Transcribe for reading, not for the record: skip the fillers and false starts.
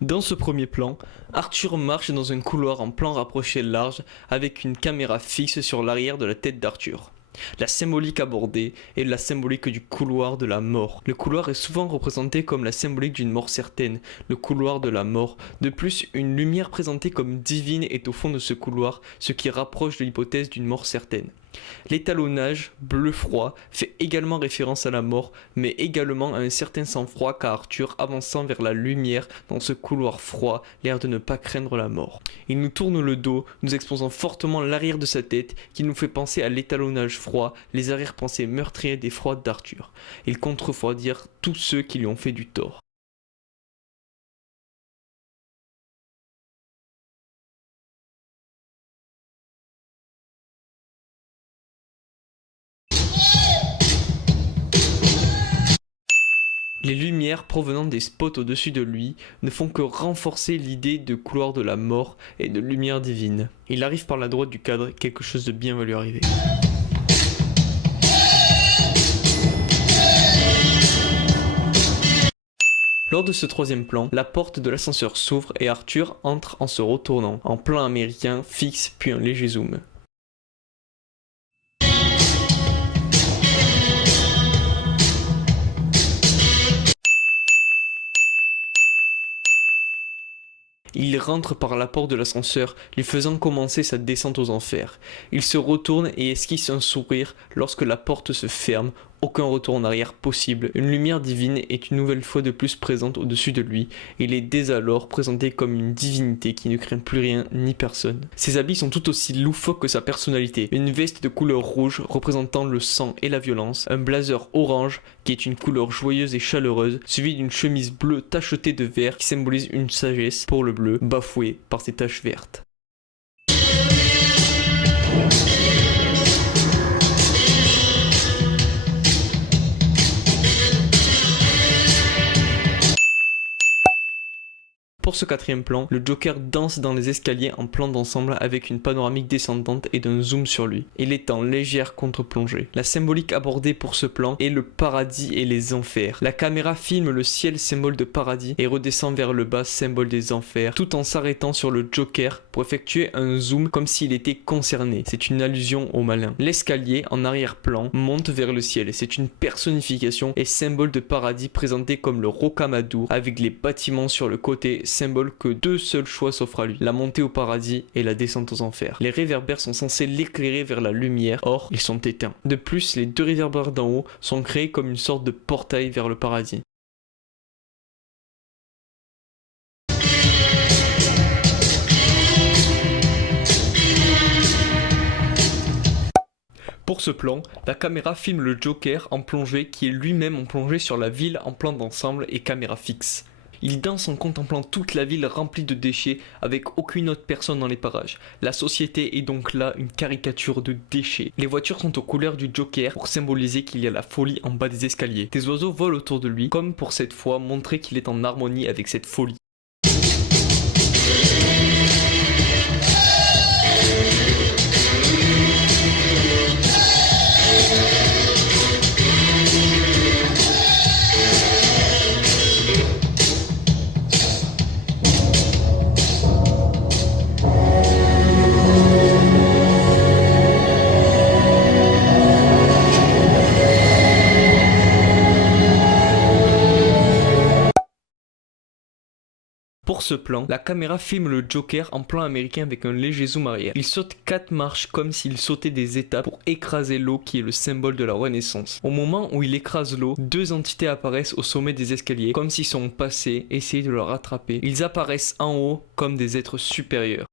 Dans ce premier plan, Arthur marche dans un couloir en plan rapproché large avec une caméra fixe sur l'arrière de la tête d'Arthur. La symbolique abordée est la symbolique du couloir de la mort. Le couloir est souvent représenté comme la symbolique d'une mort certaine, le couloir de la mort. De plus, une lumière présentée comme divine est au fond de ce couloir, ce qui rapproche de l'hypothèse d'une mort certaine. L'étalonnage bleu froid fait également référence à la mort, mais également à un certain sang-froid qu'a Arthur avançant vers la lumière dans ce couloir froid, l'air de ne pas craindre la mort. Il nous tourne le dos, nous exposant fortement l'arrière de sa tête qui nous fait penser à l'étalonnage froid, les arrière-pensées meurtrières d'effroi d'Arthur. Il compte refroidir tous ceux qui lui ont fait du tort. Les lumières provenant des spots au-dessus de lui ne font que renforcer l'idée de couloir de la mort et de lumière divine. Il arrive par la droite du cadre, quelque chose de bien va lui arriver. Lors de ce troisième plan, la porte de l'ascenseur s'ouvre et Arthur entre en se retournant, en plan américain fixe puis un léger zoom. Il rentre par la porte de l'ascenseur, lui faisant commencer sa descente aux enfers. Il se retourne et esquisse un sourire lorsque la porte se ferme, aucun retour en arrière possible. Une lumière divine est une nouvelle fois de plus présente au-dessus de lui. Il est dès alors présenté comme une divinité qui ne craint plus rien ni personne. Ses habits sont tout aussi loufoques que sa personnalité. Une veste de couleur rouge représentant le sang et la violence, un blazer orange qui est une couleur joyeuse et chaleureuse, suivi d'une chemise bleue tachetée de vert qui symbolise une sagesse pour le bleu, bafouée par ses taches vertes. Pour ce quatrième plan, le Joker danse dans les escaliers en plan d'ensemble avec une panoramique descendante et d'un zoom sur lui. Il est en légère contre-plongée. La symbolique abordée pour ce plan est le paradis et les enfers. La caméra filme le ciel, symbole de paradis, et redescend vers le bas, symbole des enfers, tout en s'arrêtant sur le Joker pour effectuer un zoom comme s'il était concerné. C'est une allusion au malin. L'escalier, en arrière-plan, monte vers le ciel. C'est une personnification et symbole de paradis présenté comme le Rocamadour avec les bâtiments sur le côté, symbole que deux seuls choix s'offrent à lui, la montée au paradis et la descente aux enfers. Les réverbères sont censés l'éclairer vers la lumière, or ils sont éteints. De plus, les deux réverbères d'en haut sont créés comme une sorte de portail vers le paradis. Pour ce plan, la caméra filme le Joker en plongée qui est lui-même en plongée sur la ville en plan d'ensemble et caméra fixe. Il danse en contemplant toute la ville remplie de déchets avec aucune autre personne dans les parages. La société est donc là une caricature de déchets. Les voitures sont aux couleurs du Joker pour symboliser qu'il y a la folie en bas des escaliers. Des oiseaux volent autour de lui comme pour cette fois montrer qu'il est en harmonie avec cette folie. Pour ce plan, la caméra filme le Joker en plan américain avec un léger zoom arrière. Il saute 4 marches comme s'il sautait des étapes pour écraser l'eau qui est le symbole de la Renaissance. Au moment où il écrase l'eau, deux entités apparaissent au sommet des escaliers comme si son passé essayait de le rattraper. Ils apparaissent en haut comme des êtres supérieurs.